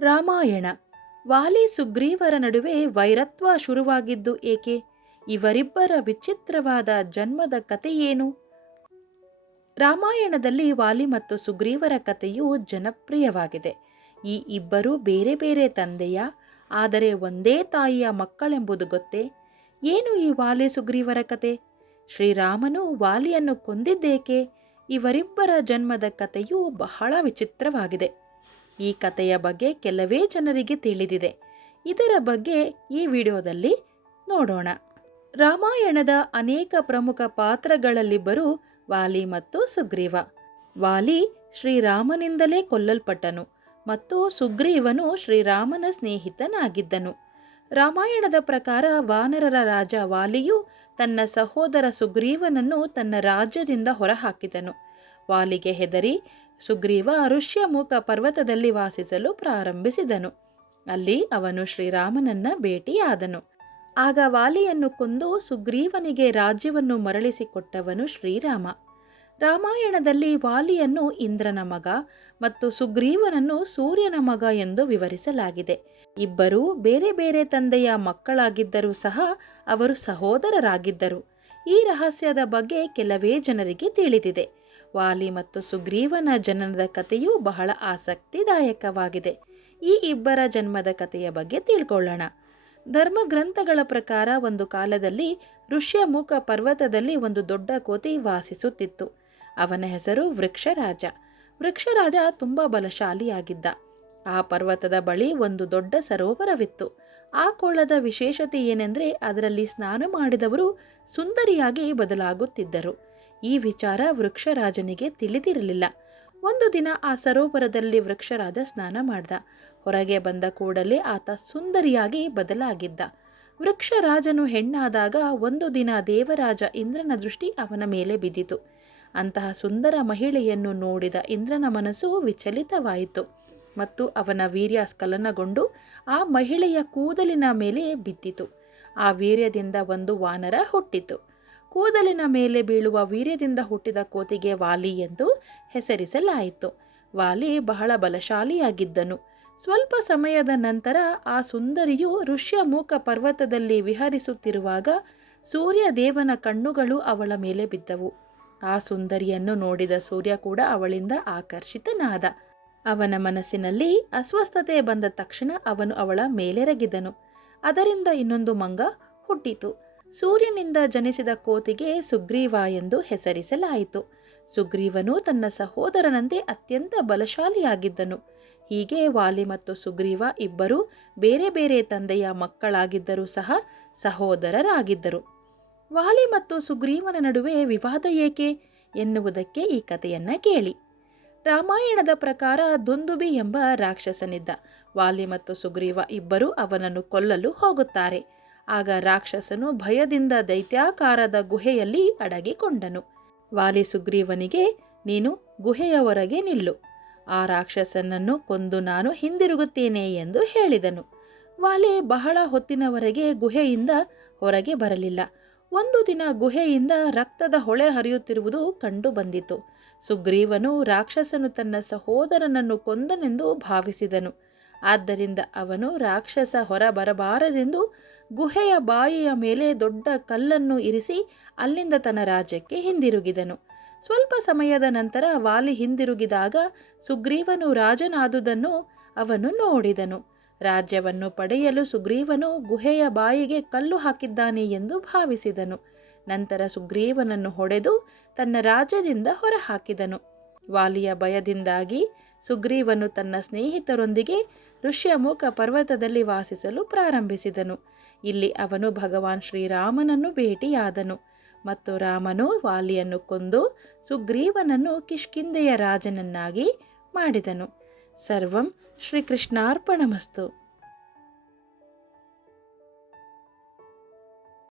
ರಾಮಾಯಣ. ವಾಲಿ ಸುಗ್ರೀವರ ನಡುವೆ ವೈರತ್ವ ಶುರುವಾಗಿದ್ದು ಏಕೆ? ಇವರಿಬ್ಬರ ವಿಚಿತ್ರವಾದ ಜನ್ಮದ ಕಥೆಯೇನು? ರಾಮಾಯಣದಲ್ಲಿ ವಾಲಿ ಮತ್ತು ಸುಗ್ರೀವರ ಕಥೆಯು ಜನಪ್ರಿಯವಾಗಿದೆ. ಈ ಇಬ್ಬರು ಬೇರೆ ಬೇರೆ ತಂದೆಯ, ಆದರೆ ಒಂದೇ ತಾಯಿಯ ಮಕ್ಕಳೆಂಬುದು ಗೊತ್ತೇ? ಏನು ಈ ವಾಲಿ ಸುಗ್ರೀವರ ಕತೆ ಶ್ರೀರಾಮನು ವಾಲಿಯನ್ನು ಕೊಂದಿದ್ದೇಕೆ? ಇವರಿಬ್ಬರ ಜನ್ಮದ ಕಥೆಯು ಬಹಳ ವಿಚಿತ್ರವಾಗಿದೆ. ಈ ಕಥೆಯ ಬಗ್ಗೆ ಕೆಲವೇ ಜನರಿಗೆ ತಿಳಿದಿದೆ. ಇದರ ಬಗ್ಗೆ ಈ ವಿಡಿಯೋದಲ್ಲಿ ನೋಡೋಣ. ರಾಮಾಯಣದ ಅನೇಕ ಪ್ರಮುಖ ಪಾತ್ರಗಳಲ್ಲಿಬ್ಬರು ವಾಲಿ ಮತ್ತು ಸುಗ್ರೀವ. ವಾಲಿ ಶ್ರೀರಾಮನಿಂದಲೇ ಕೊಲ್ಲಲ್ಪಟ್ಟನು ಮತ್ತು ಸುಗ್ರೀವನು ಶ್ರೀರಾಮನ ಸ್ನೇಹಿತನಾಗಿದ್ದನು. ರಾಮಾಯಣದ ಪ್ರಕಾರ ವಾನರರ ರಾಜ ವಾಲಿಯು ತನ್ನ ಸಹೋದರ ಸುಗ್ರೀವನನ್ನು ತನ್ನ ರಾಜ್ಯದಿಂದ ಹೊರಹಾಕಿದನು. ವಾಲಿಗೆ ಹೆದರಿ ಸುಗ್ರೀವ ಋಷ್ಯಮುಖ ಪರ್ವತದಲ್ಲಿ ವಾಸಿಸಲು ಪ್ರಾರಂಭಿಸಿದನು. ಅಲ್ಲಿ ಅವನು ಶ್ರೀರಾಮನನ್ನ ಭೇಟಿಯಾದನು. ಆಗ ವಾಲಿಯನ್ನು ಕೊಂದು ಸುಗ್ರೀವನಿಗೆ ರಾಜ್ಯವನ್ನು ಮರಳಿಸಿಕೊಟ್ಟವನು ಶ್ರೀರಾಮ. ರಾಮಾಯಣದಲ್ಲಿ ವಾಲಿಯನ್ನು ಇಂದ್ರನ ಮಗ ಮತ್ತು ಸುಗ್ರೀವನನ್ನು ಸೂರ್ಯನ ಮಗ ಎಂದು ವಿವರಿಸಲಾಗಿದೆ. ಇಬ್ಬರೂ ಬೇರೆ ಬೇರೆ ತಂದೆಯ ಮಕ್ಕಳಾಗಿದ್ದರೂ ಸಹ ಅವರು ಸಹೋದರರಾಗಿದ್ದರು. ಈ ರಹಸ್ಯದ ಬಗ್ಗೆ ಕೆಲವೇ ಜನರಿಗೆ ತಿಳಿದಿದೆ. ವಾಲಿ ಮತ್ತು ಸುಗ್ರೀವನ ಜನನದ ಕಥೆಯು ಬಹಳ ಆಸಕ್ತಿದಾಯಕವಾಗಿದೆ. ಈ ಇಬ್ಬರ ಜನ್ಮದ ಕಥೆಯ ಬಗ್ಗೆ ತಿಳ್ಕೊಳ್ಳೋಣ. ಧರ್ಮಗ್ರಂಥಗಳ ಪ್ರಕಾರ ಒಂದು ಕಾಲದಲ್ಲಿ ಋಷ್ಯಮುಖ ಪರ್ವತದಲ್ಲಿ ಒಂದು ದೊಡ್ಡ ಕೋತಿ ವಾಸಿಸುತ್ತಿತ್ತು. ಅವನ ಹೆಸರು ವೃಕ್ಷರಾಜ. ವೃಕ್ಷರಾಜ ತುಂಬ ಬಲಶಾಲಿಯಾಗಿದ್ದ. ಆ ಪರ್ವತದ ಬಳಿ ಒಂದು ದೊಡ್ಡ ಸರೋವರವಿತ್ತು. ಆ ಕೊಳ್ಳದ ವಿಶೇಷತೆ ಏನೆಂದರೆ ಅದರಲ್ಲಿ ಸ್ನಾನ ಮಾಡಿದವರು ಸುಂದರಿಯಾಗಿ ಬದಲಾಗುತ್ತಿದ್ದರು. ಈ ವಿಚಾರ ವೃಕ್ಷರಾಜನಿಗೆ ತಿಳಿದಿರಲಿಲ್ಲ. ಒಂದು ದಿನ ಆ ಸರೋವರದಲ್ಲಿ ವೃಕ್ಷರಾಜ ಸ್ನಾನ ಮಾಡ್ದ. ಹೊರಗೆ ಬಂದ ಕೂಡಲೇ ಆತ ಸುಂದರಿಯಾಗಿ ಬದಲಾಗಿದ್ದ. ವೃಕ್ಷರಾಜನು ಹೆಣ್ಣಾದಾಗ ಒಂದು ದಿನ ದೇವರಾಜ ಇಂದ್ರನ ದೃಷ್ಟಿ ಅವನ ಮೇಲೆ ಬಿದ್ದಿತು. ಅಂತಹ ಸುಂದರ ಮಹಿಳೆಯನ್ನು ನೋಡಿದ ಇಂದ್ರನ ಮನಸ್ಸು ವಿಚಲಿತವಾಯಿತು. ಮತ್ತು ಅವನ ವೀರ್ಯ ಸ್ಖಲನಗೊಂಡು ಆ ಮಹಿಳೆಯ ಕೂದಲಿನ ಮೇಲೆ ಬಿದ್ದಿತು. ಆ ವೀರ್ಯದಿಂದ ಒಂದು ವಾನರ ಹುಟ್ಟಿತು. ಕೂದಲಿನ ಮೇಲೆ ಬೀಳುವ ವೀರ್ಯದಿಂದ ಹುಟ್ಟಿದ ಕೋತಿಗೆ ವಾಲಿ ಎಂದು ಹೆಸರಿಸಲಾಯಿತು. ವಾಲಿ ಬಹಳ ಬಲಶಾಲಿಯಾಗಿದ್ದನು. ಸ್ವಲ್ಪ ಸಮಯದ ನಂತರ ಆ ಸುಂದರಿಯು ಋಷ್ಯಮೂಕ ಪರ್ವತದಲ್ಲಿ ವಿಹರಿಸುತ್ತಿರುವಾಗ ಸೂರ್ಯ ದೇವನ ಕಣ್ಣುಗಳು ಅವಳ ಮೇಲೆ ಬಿದ್ದವು. ಆ ಸುಂದರಿಯನ್ನು ನೋಡಿದ ಸೂರ್ಯ ಕೂಡ ಅವಳಿಂದ ಆಕರ್ಷಿತನಾದ. ಅವನ ಮನಸ್ಸಿನಲ್ಲಿ ಅಸ್ವಸ್ಥತೆ ಬಂದ ತಕ್ಷಣ ಅವನು ಅವಳ ಮೇಲೆರಗಿದನು. ಅದರಿಂದ ಇನ್ನೊಂದು ಮಂಗ ಹುಟ್ಟಿತು. ಸೂರ್ಯನಿಂದ ಜನಿಸಿದ ಕೋತಿಗೆ ಸುಗ್ರೀವ ಎಂದು ಹೆಸರಿಸಲಾಯಿತು. ಸುಗ್ರೀವನು ತನ್ನ ಸಹೋದರನಂತೆ ಅತ್ಯಂತ ಬಲಶಾಲಿಯಾಗಿದ್ದನು. ಹೀಗೆ ವಾಲಿ ಮತ್ತು ಸುಗ್ರೀವ ಇಬ್ಬರು ಬೇರೆ ಬೇರೆ ತಂದೆಯ ಮಕ್ಕಳಾಗಿದ್ದರೂ ಸಹ ಸಹೋದರರಾಗಿದ್ದರು. ವಾಲಿ ಮತ್ತು ಸುಗ್ರೀವನ ನಡುವೆ ವಿವಾದ ಏಕೆ? ಎನ್ನುವುದಕ್ಕೆ ಈ ಕಥೆಯನ್ನ ಕೇಳಿ. ರಾಮಾಯಣದ ಪ್ರಕಾರ ದುಂದುಬಿ ಎಂಬ ರಾಕ್ಷಸನಿದ್ದ. ವಾಲಿ ಮತ್ತು ಸುಗ್ರೀವ ಇಬ್ಬರು ಅವನನ್ನು ಕೊಲ್ಲಲು ಹೋಗುತ್ತಾರೆ. ಆಗ ರಾಕ್ಷಸನು ಭಯದಿಂದ ದೈತ್ಯಾಕಾರದ ಗುಹೆಯಲ್ಲಿ ಅಡಗಿಕೊಂಡನು. ವಾಲಿ ಸುಗ್ರೀವನಿಗೆ, ನೀನು ಗುಹೆಯ ಹೊರಗೆ ನಿಲ್ಲು. ಆ ರಾಕ್ಷಸನನ್ನು ಕೊಂದು ನಾನು ಹಿಂದಿರುಗುತ್ತೇನೆ ಎಂದು ಹೇಳಿದನು. ವಾಲೆ ಬಹಳ ಹೊತ್ತಿನವರೆಗೆ ಗುಹೆಯಿಂದ ಹೊರಗೆ ಬರಲಿಲ್ಲ. ಒಂದು ದಿನ ಗುಹೆಯಿಂದ ರಕ್ತದ ಹೊಳೆ ಹರಿಯುತ್ತಿರುವುದು ಕಂಡು ಬಂದಿತು. ಸುಗ್ರೀವನು ರಾಕ್ಷಸನು ತನ್ನ ಸಹೋದರನನ್ನು ಕೊಂದನೆಂದು ಭಾವಿಸಿದನು. ಆದ್ದರಿಂದ ಅವನು ರಾಕ್ಷಸ ಹೊರ ಬರಬಾರದೆಂದು ಗುಹೆಯ ಬಾಯಿಯ ಮೇಲೆ ದೊಡ್ಡ ಕಲ್ಲನ್ನು ಇರಿಸಿ ಅಲ್ಲಿಂದ ತನ್ನ ರಾಜ್ಯಕ್ಕೆ ಹಿಂದಿರುಗಿದನು. ಸ್ವಲ್ಪ ಸಮಯದ ನಂತರ ವಾಲಿ ಹಿಂದಿರುಗಿದಾಗ ಸುಗ್ರೀವನು ರಾಜನಾದುದನ್ನು ಅವನು ನೋಡಿದನು. ರಾಜ್ಯವನ್ನು ಪಡೆಯಲು ಸುಗ್ರೀವನು ಗುಹೆಯ ಬಾಯಿಗೆ ಕಲ್ಲು ಹಾಕಿದ್ದಾನೆ ಎಂದು ಭಾವಿಸಿದನು. ನಂತರ ಸುಗ್ರೀವನನ್ನು ಹೊಡೆದು ತನ್ನ ರಾಜ್ಯದಿಂದ ಹೊರಹಾಕಿದನು. ವಾಲಿಯ ಭಯದಿಂದಾಗಿ ಸುಗ್ರೀವನು ತನ್ನ ಸ್ನೇಹಿತರೊಂದಿಗೆ ಋಷ್ಯಮುಖ ಪರ್ವತದಲ್ಲಿ ವಾಸಿಸಲು ಪ್ರಾರಂಭಿಸಿದನು. ಇಲ್ಲಿ ಅವನು ಭಗವಾನ್ ಶ್ರೀರಾಮನನ್ನು ಭೇಟಿಯಾದನು. ಮತ್ತು ರಾಮನು ವಾಲಿಯನ್ನು ಕೊಂದು ಸುಗ್ರೀವನನ್ನು ಕಿಷ್ಕಿಂದೆಯ ರಾಜನನ್ನಾಗಿ ಮಾಡಿದನು. ಸರ್ವಂ ಶ್ರೀಕೃಷ್ಣಾರ್ಪಣಮಸ್ತು.